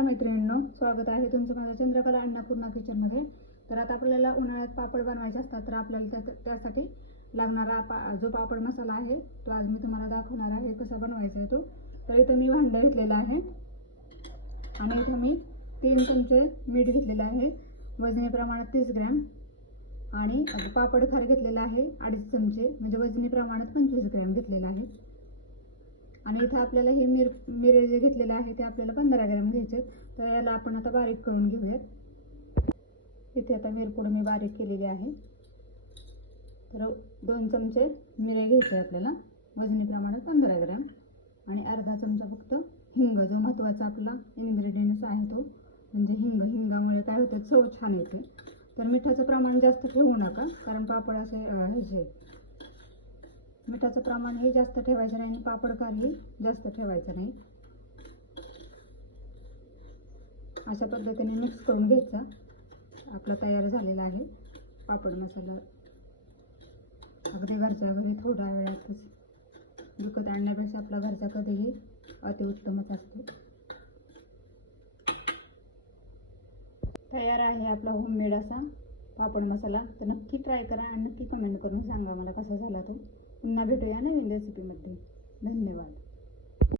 नमस्कार मैत्रिणींनो, स्वागत आहे तुमचं माझ्या चंद्रकला अन्नपूर्णा किचनमध्ये। तर आता आपल्याला उन्हाळ्यात पापड बनवायचे असतात, तर आपल्याला त्यासाठी लागणारा जो पापड मसाला आहे तो आज मी तुम्हाला दाखवणार आहे कसा बनवायचा आहे तो। तर इथे मी भांडं घेतलेलं आहे आणि इथे मी 3 चमचे मीठ घेतलेलं आहे, वजनी प्रमाणात 30 ग्रॅम, आणि पापड खार घेतलेला आहे 2.5 चमचे, म्हणजे वजनी प्रमाणात 25 ग्रॅम घेतलेला आहे। आणि इथे आपल्याला हे मिरे जे घेतलेले आहे ते आपल्याला 15 ग्रॅम घ्यायचे। तर याला आपण आता बारीक करून घेऊयात। इथे आता मिरपूड मी बारीक केलेली आहे। तर 2 चमचे मिरे घ्यायचे आपल्याला, वजनी प्रमाणात 15 ग्रॅम, आणि अर्धा चमचा फक्त हिंग, जो महत्त्वाचा आपला इन्ग्रेडियंट्स आहे तो म्हणजे हिंगामुळे काय होतं, चव छान येते। तर मिठाचं प्रमाण जास्त ठेवू नका, कारण पापड असे ह्याचे मिठाचं प्रमाण हे जास्त ठेवायचं नाही आणि पापड खारही जास्त ठेवायचं नाही। अशा पद्धतीने मिक्स करून घ्यायचा। आपला तयार झालेला आहे पापड मसाला। अगदी घरच्या घरी थोड्या वेळातच विकत आणण्यापेक्षा आपला घरचा कधीही अतिउत्तमच असतो। तयार आहे आपला होममेड असा पापड मसाला। तर नक्की ट्राय करा आणि नक्की कमेंट करून सांगा मला कसा झाला तो। पुन्हा भेटूया नवीन रेसिपीमध्ये। धन्यवाद।